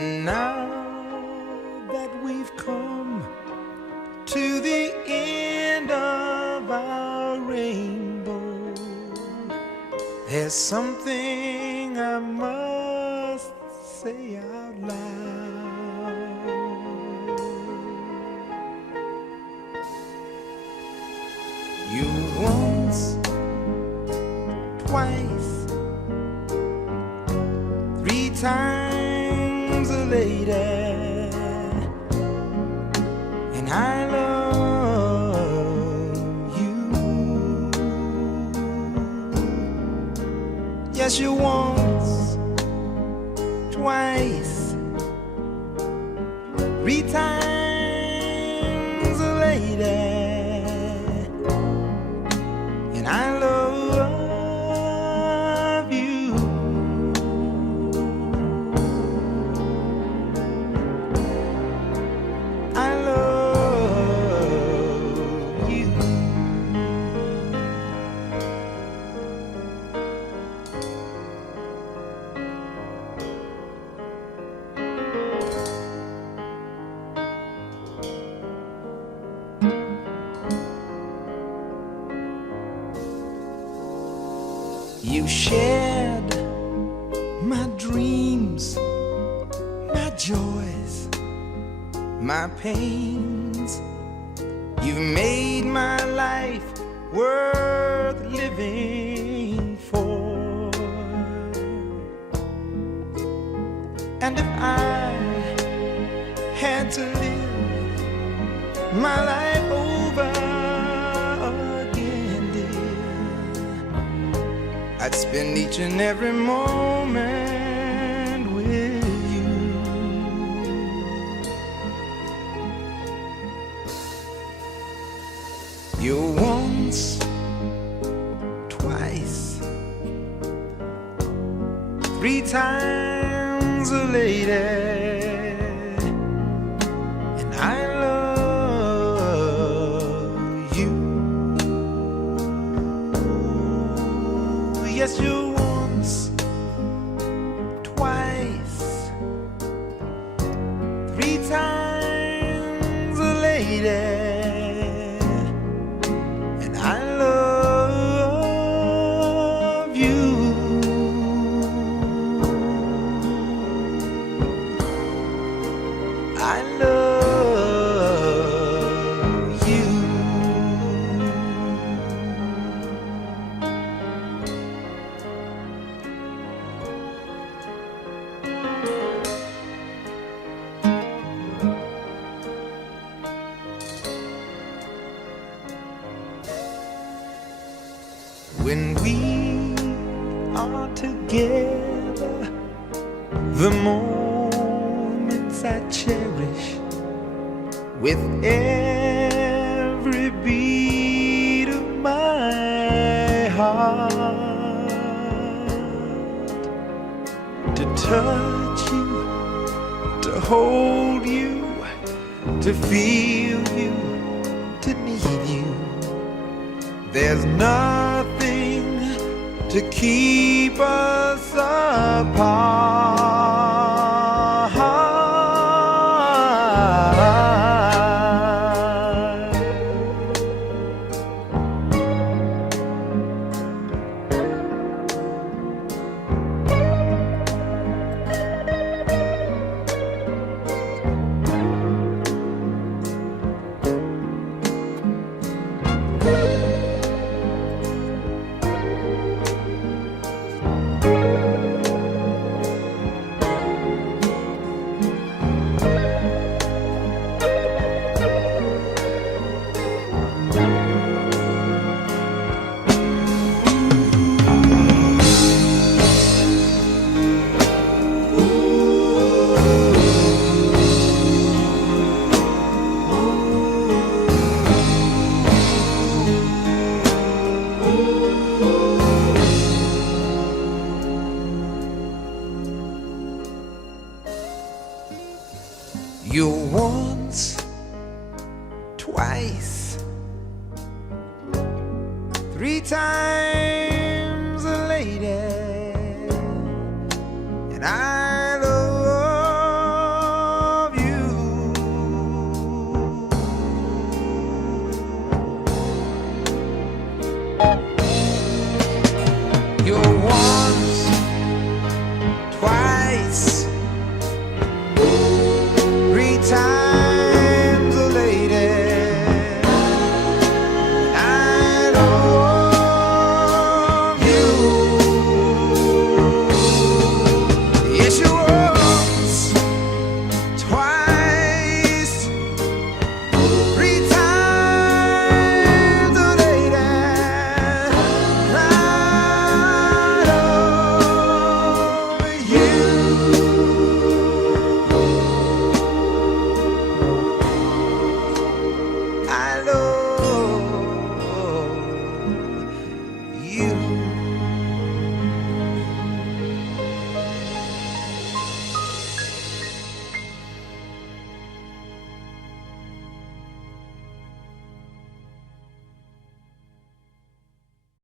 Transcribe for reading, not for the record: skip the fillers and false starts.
And now that we've come to the end of our rainbow, there's something I must say out loud. You once, twice, three times a lady, and I love you. Yes, you once, twice, three times a lady, and I love you. I love you. You shared my dreams, my joys, my pains. You've made my life worth living for. And if I had to live my life over again, dear, I'd spend each and every moment with you. You're once, twice, three times a lady, and I love you. Yes, you're once, twice, three times a lady, and I love you. I love you. When we are together, the moments I cherish with every beat of my heart. To touch you, to hold you, to feel you, to need you. There's nothing to keep us apart. You're once, twice, three times